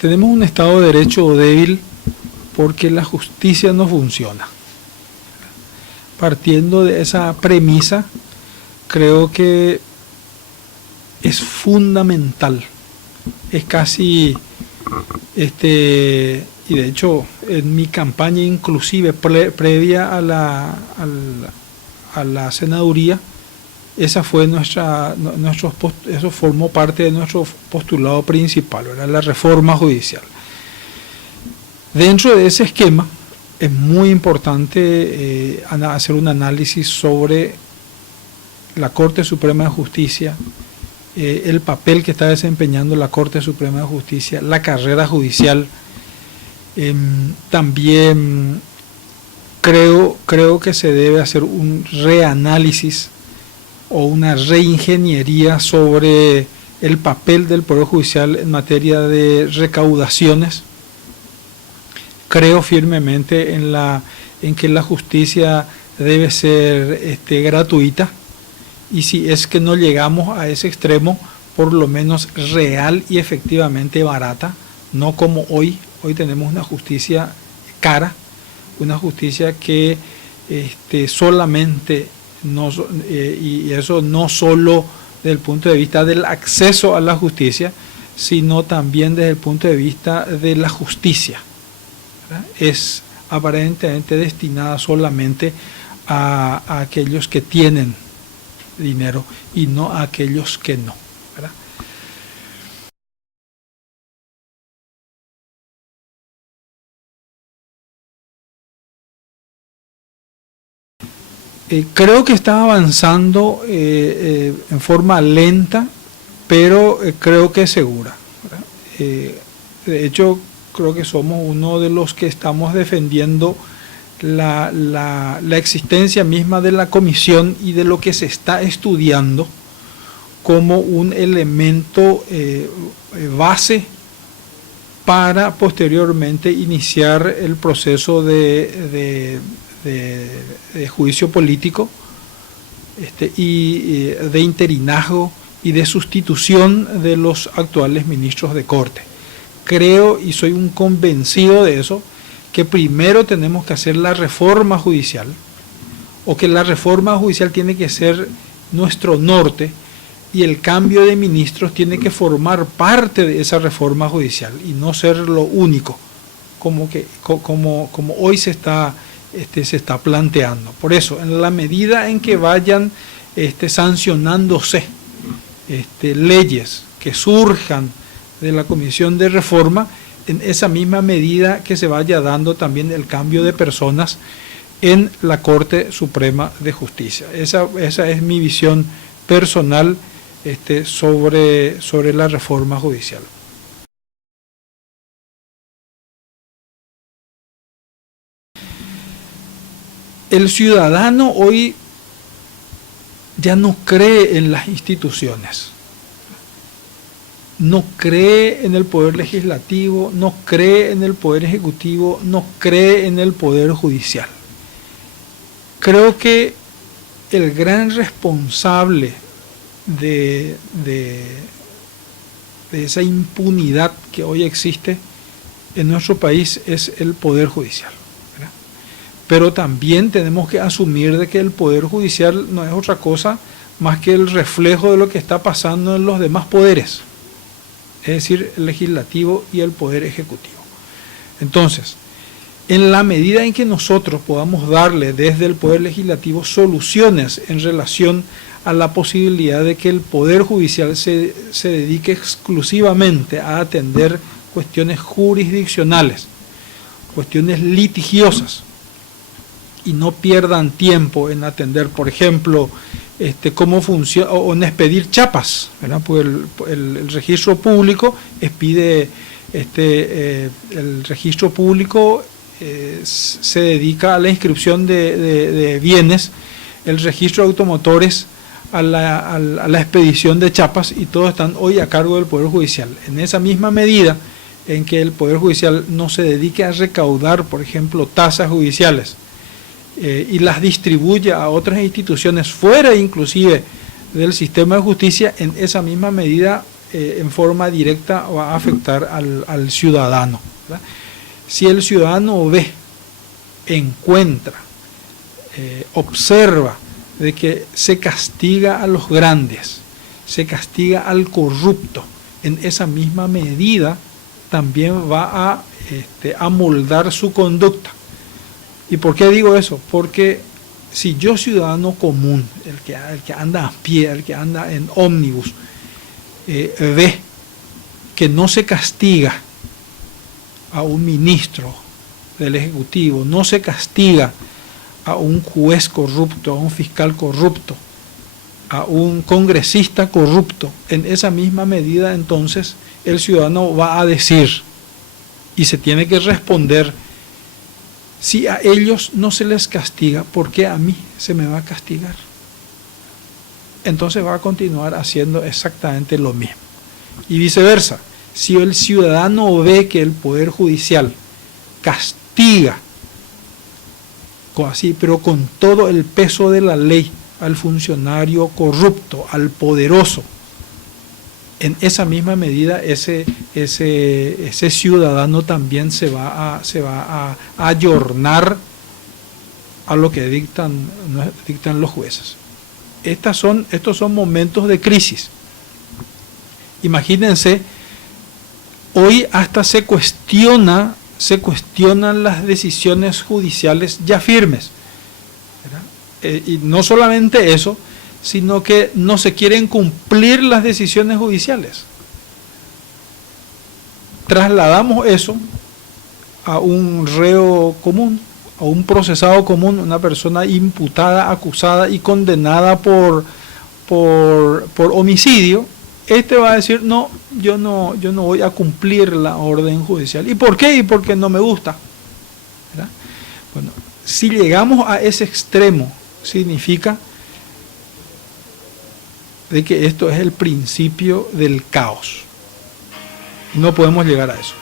tenemos un Estado de Derecho débil porque la justicia no funciona. Partiendo de esa premisa, creo que es fundamental, es casi, y de hecho en mi campaña inclusive previa a la senaduría, esa fue eso formó parte de nuestro postulado principal, ¿verdad? La reforma judicial. Dentro de ese esquema es muy importante hacer un análisis sobre la Corte Suprema de Justicia, el papel que está desempeñando la Corte Suprema de Justicia, la carrera judicial. También creo que se debe hacer un reanálisis o una reingeniería sobre el papel del Poder Judicial en materia de recaudaciones. Creo firmemente en que la justicia debe ser gratuita, y si es que no llegamos a ese extremo, por lo menos real y efectivamente barata, no como hoy. Hoy tenemos una justicia cara, una justicia que solamente, y eso no solo desde el punto de vista del acceso a la justicia, sino también desde el punto de vista de la justicia, ¿verdad? Es aparentemente destinada solamente a aquellos que tienen dinero y no a aquellos que no, ¿verdad? Creo que está avanzando en forma lenta, pero creo que segura, ¿verdad? De hecho, creo que somos uno de los que estamos defendiendo la existencia misma de la comisión y de lo que se está estudiando como un elemento base para posteriormente iniciar el proceso de juicio político y de interinazgo y de sustitución de los actuales ministros de Corte. Creo, y soy un convencido de eso, que primero tenemos que hacer la reforma judicial, o que la reforma judicial tiene que ser nuestro norte, y el cambio de ministros tiene que formar parte de esa reforma judicial y no ser lo único, como hoy se está planteando. Por eso, en la medida en que vayan sancionándose leyes que surjan de la Comisión de Reforma, en esa misma medida que se vaya dando también el cambio de personas en la Corte Suprema de Justicia. Esa es mi visión personal sobre la reforma judicial. El ciudadano hoy ya no cree en las instituciones, no cree en el poder legislativo, no cree en el poder ejecutivo, no cree en el poder judicial. Creo que el gran responsable de esa impunidad que hoy existe en nuestro país es el poder judicial, ¿verdad? Pero también tenemos que asumir de que el poder judicial no es otra cosa más que el reflejo de lo que está pasando en los demás poderes, es decir, el legislativo y el poder ejecutivo. Entonces, en la medida en que nosotros podamos darle desde el poder legislativo soluciones en relación a la posibilidad de que el poder judicial se dedique exclusivamente a atender cuestiones jurisdiccionales, cuestiones litigiosas, y no pierdan tiempo en atender, por ejemplo, cómo funciona, o en expedir chapas, ¿verdad? Pues el registro público expide, el registro público se dedica a la inscripción de bienes, el registro de automotores a la expedición de chapas, y todos están hoy a cargo del Poder Judicial. En esa misma medida en que el Poder Judicial no se dedique a recaudar, por ejemplo, tasas judiciales, y las distribuya a otras instituciones fuera inclusive del sistema de justicia, en esa misma medida en forma directa va a afectar al ciudadano, ¿verdad? Si el ciudadano ve, encuentra, observa de que se castiga a los grandes, se castiga al corrupto, en esa misma medida también va a amoldar su conducta. ¿Y por qué digo eso? Porque si yo, ciudadano común, el que anda a pie, el que anda en ómnibus, ve que no se castiga a un ministro del Ejecutivo, no se castiga a un juez corrupto, a un fiscal corrupto, a un congresista corrupto, en esa misma medida entonces el ciudadano va a decir, y se tiene que responder, si a ellos no se les castiga, ¿por qué a mí se me va a castigar? Entonces va a continuar haciendo exactamente lo mismo. Y viceversa, si el ciudadano ve que el Poder Judicial castiga, así, pero con todo el peso de la ley, al funcionario corrupto, al poderoso, en esa misma medida ese ciudadano también se va a ayornar a lo que dictan los jueces. Estos son momentos de crisis. Imagínense, hoy hasta se cuestionan las decisiones judiciales ya firmes, ¿verdad? Y no solamente eso, sino que no se quieren cumplir las decisiones judiciales. Trasladamos eso a un reo común, a un procesado común, una persona imputada, acusada y condenada por homicidio. Va a decir, no, yo no voy a cumplir la orden judicial. ¿Y por qué? Y porque no me gusta, ¿verdad? Bueno, si llegamos a ese extremo, significa de que esto es el principio del caos. No podemos llegar a eso.